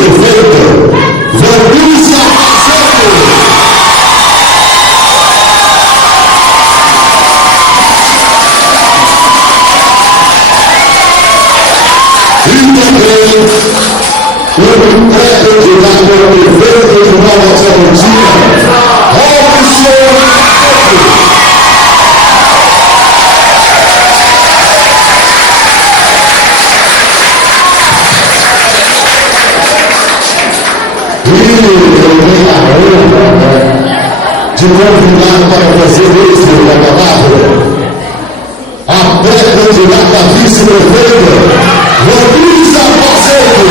vice-prefeita, Vandília Macedo. E também o pré-candidato ao prefeito de Nova Chavantina, Robson Macedo. E eu tenho a honra de convidar para fazer isso da palavra a pré-candidata a vice-prefeita, Vandília Macedo.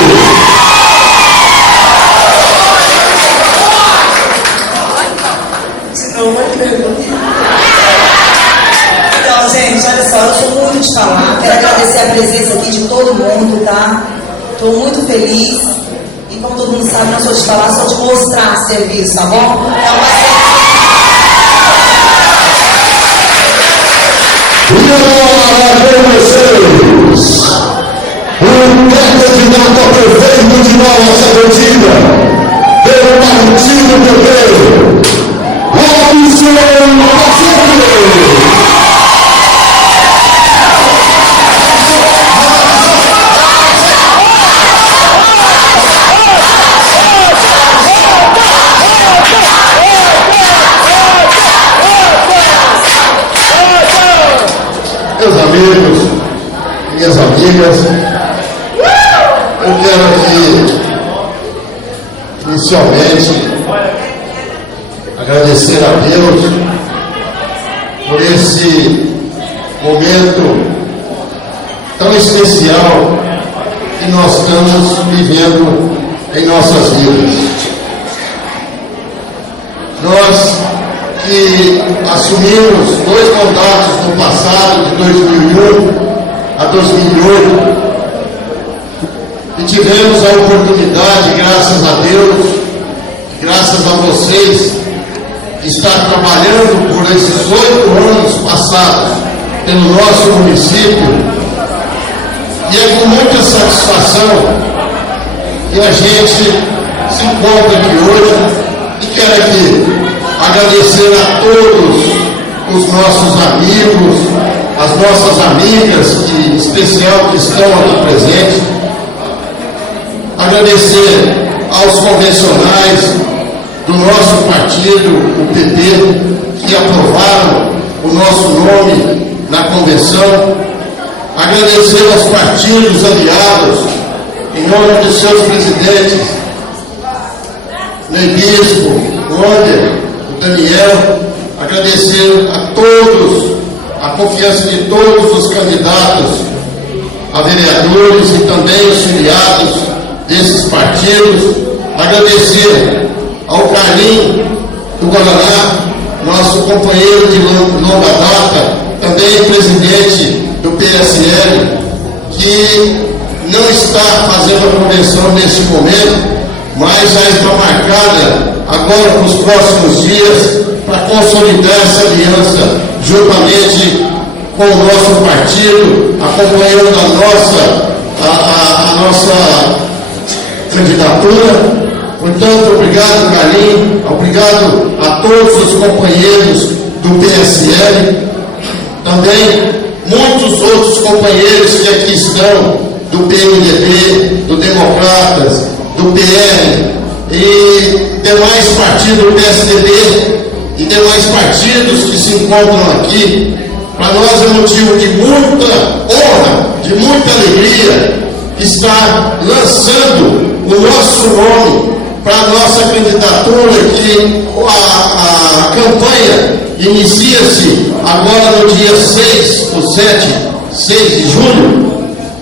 Então, gente, olha só, eu sou muito de falar. Quero agradecer a presença aqui de todo mundo, tá? Estou muito feliz. E como todo mundo sabe, não sou de falar, sou de mostrar serviço, tá bom? É uma E agora com vocês, o pré-candidato a prefeito de Nova Chavantina, pelo Partido PP, Robson Macedo. Meus amigos, minhas amigas, eu quero aqui, inicialmente, agradecer a Deus por esse momento tão especial que nós estamos vivendo em nossas vidas. Nós que assumimos 2 mandatos no passado, de 2001 a 2008, e tivemos a oportunidade, graças a Deus, graças a vocês, de estar trabalhando por esses 8 anos passados pelo nosso município, e é com muita satisfação que a gente se encontra aqui hoje e quer aqui agradecer a todos os nossos amigos, as nossas amigas, em especial que estão aqui presentes, agradecer aos convencionais do nosso partido, o PP, que aprovaram o nosso nome na convenção, agradecer aos partidos aliados, em nome dos seus presidentes, Ney Bispo, Wander, Daniel, agradecer a todos, a confiança de todos os candidatos a vereadores e também os filiados desses partidos, agradecer ao Carlinho do Guaraná, nosso companheiro de longa data, também presidente do PSL, que não está fazendo a convenção neste momento, mas já está marcada agora para os próximos dias para consolidar essa aliança juntamente com o nosso partido, acompanhando a nossa candidatura. Portanto, obrigado, Carlinhos, obrigado a todos os companheiros do PSL, também muitos outros companheiros que aqui estão, do PMDB, do Democratas, do PR e demais partidos do PSDB e demais partidos que se encontram aqui. Para nós é motivo de muita honra, de muita alegria estar lançando o nosso nome para a nossa candidatura, que a campanha inicia-se agora no dia 6 de julho,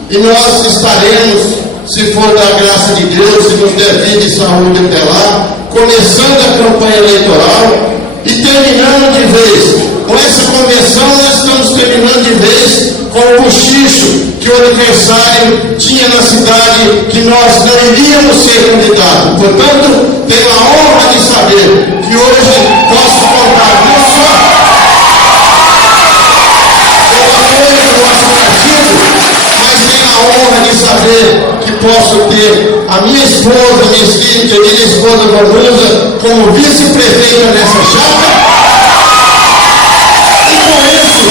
e nós estaremos, se for da graça de Deus, se nos der vida e saúde até lá, começando a campanha eleitoral e terminando de vez. Com essa convenção nós estamos terminando de vez com o cochicho que o adversário tinha na cidade, que nós não iríamos ser candidatos. Portanto, tenho a honra de saber que hoje posso contar não só com o apoio do nosso partido, mas tenho a honra de saber que posso ter a minha esposa, minha querida esposa Vanusa, como vice-prefeita nessa chapa. E com isso,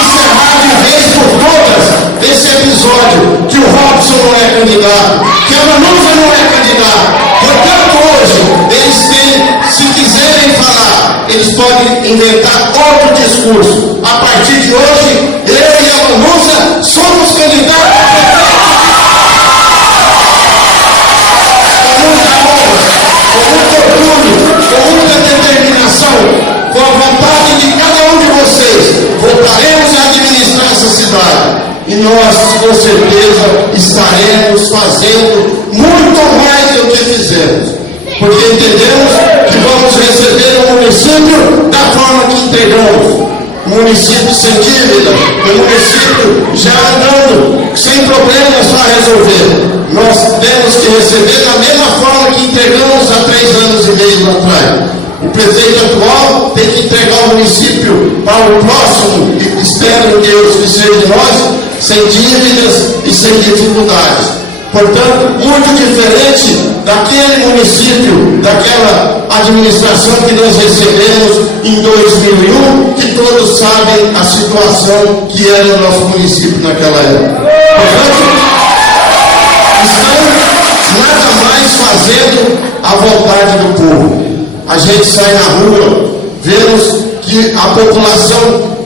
encerrar de vez por todas esse episódio que o Robson não é candidato, que a Vanusa não é candidata. Portanto, hoje, eles têm, se quiserem falar, eles podem inventar outro discurso. A partir de hoje, eu e a Vanusa somos candidatos a prefeito. Com muito orgulho, com muita determinação, com a vontade de cada um de vocês, voltaremos a administrar essa cidade. E nós, com certeza, estaremos fazendo muito mais do que fizemos. Porque entendemos que vamos receber o município da forma que entregamos. Um município sem dívida, um município já andando, sem problemas para resolver. Nós temos que receber da mesma forma que entregamos há 3 anos e meio atrás. O prefeito atual tem que entregar o município para o próximo, e espero em Deus que seja de nós, sem dívidas e sem dificuldades. Portanto, muito diferente daquele município, daquela administração que nós recebemos em 2001, que todos sabem a situação que era o nosso município naquela época. Portanto, estamos nada mais fazendo a vontade do povo. A gente sai na rua, vemos que a população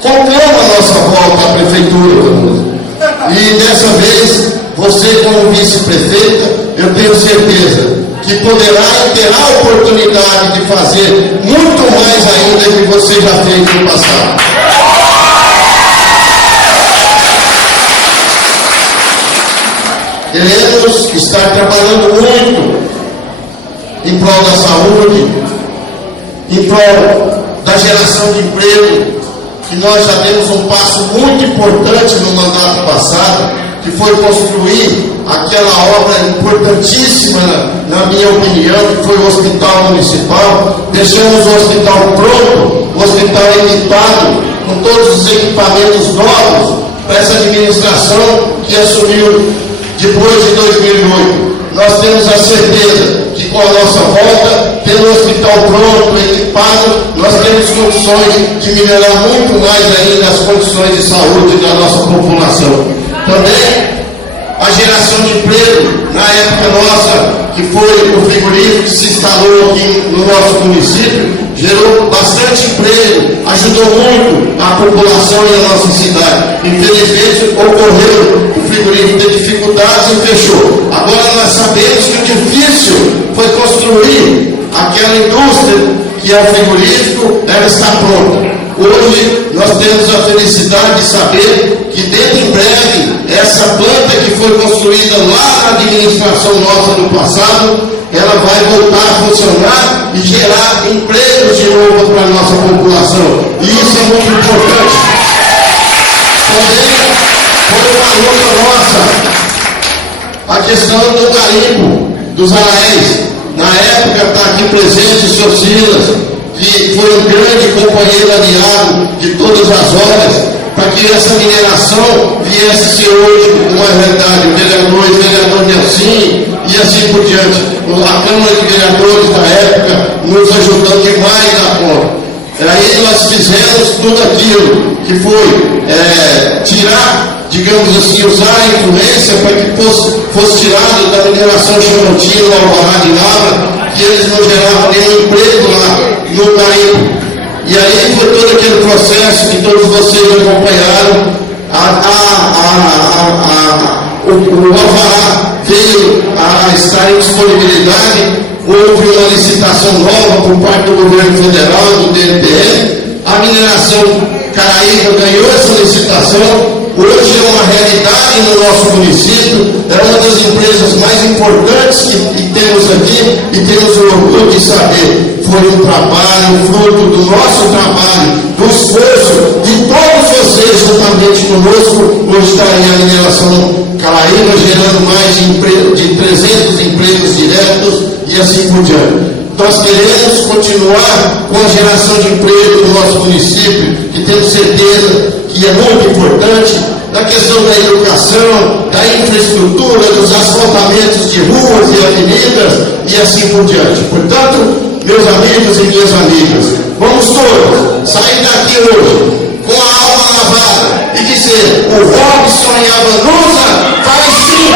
conclama a nossa volta à prefeitura. E dessa vez, você como vice-prefeita, eu tenho certeza que poderá ter a oportunidade de fazer muito mais ainda que você já fez no passado. Queremos estar trabalhando muito em prol da saúde, em prol da geração de emprego, que nós já demos um passo muito importante no mandato passado, que foi construir aquela obra importantíssima, na minha opinião, que foi o Hospital Municipal. Deixamos o hospital pronto, o hospital equipado, com todos os equipamentos novos, para essa administração que assumiu depois de 2008. Nós temos a certeza que com a nossa volta, tendo o hospital pronto, equipado, nós temos condições de melhorar muito mais ainda as condições de saúde da nossa população. Também a geração de emprego, na época nossa, que foi o frigorífico que se instalou aqui no nosso município, gerou bastante emprego, ajudou muito a população e a nossa cidade. Infelizmente, ocorreu o frigorífico ter dificuldades e fechou. Agora nós sabemos que o difícil foi construir aquela indústria que é o frigorífico, ela está pronta. Hoje nós temos a felicidade de saber que dentro em breve essa planta que foi construída lá na administração nossa no passado, ela vai voltar a funcionar e gerar empregos de novo para a nossa população. E isso é muito importante. Também foi uma luta nossa a questão do garimpo, dos anéis. Na época está aqui presente o Sr. Silas, que foi um grande companheiro aliado de todas as obras, para que essa mineração viesse ser hoje uma realidade. O vereador Nelson e assim por diante. A Câmara de Vereadores da época nos ajudando demais na conta. Aí nós fizemos tudo aquilo que foi tirar, digamos assim, usar a influência para que fosse tirado da mineração chamantina, Alvará de Lavra, que eles não geravam nenhum emprego lá no garimpo. E aí foi todo aquele processo que todos vocês acompanharam. O Alvará veio a estar em disponibilidade, houve uma licitação nova por parte do governo federal, do DNPE. A mineração Caraíba ganhou essa licitação. Hoje é uma realidade no nosso município, é uma das empresas mais importantes que temos aqui, e temos o orgulho de saber. Foi um trabalho, fruto do nosso trabalho, do esforço de todos vocês juntamente conosco. Hoje está aí a mineração Caraíba gerando mais de 300 empregos diretos e assim por diante. Nós queremos continuar com a geração de emprego no nosso município, que temos certeza que é muito importante. da questão da educação, da infraestrutura, dos asfaltamentos de ruas e avenidas e assim por diante. Portanto, meus amigos e minhas amigas, vamos todos sair daqui hoje com a alma lavada e dizer: o Robson e a Vanusa vai sim.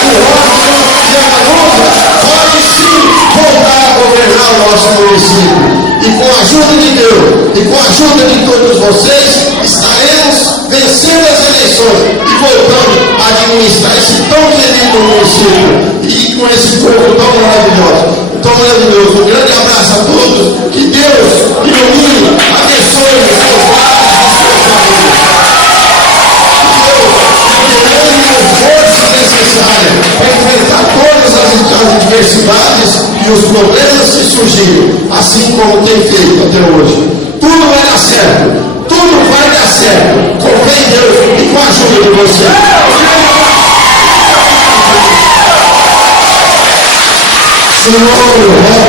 O Robson e a Vanusa pode sim voltar a governar o nosso município. E com a ajuda de Deus e com a ajuda de todos vocês, estaremos vencendo as eleições e voltando a administrar esse tão querido município e com esse povo tão maravilhoso. Tão maravilhoso. Um grande abraço a todos. Que Deus ilumine, abençoe os seus lares e os seus amigos. Que Deus dê a força necessária para enfrentar todas as adversidades e os problemas que surgiram, assim como tem feito até hoje. Tudo vai dar certo. Tudo vai dar certo. Com fé em Deus e com a ajuda de vocês. Senhor,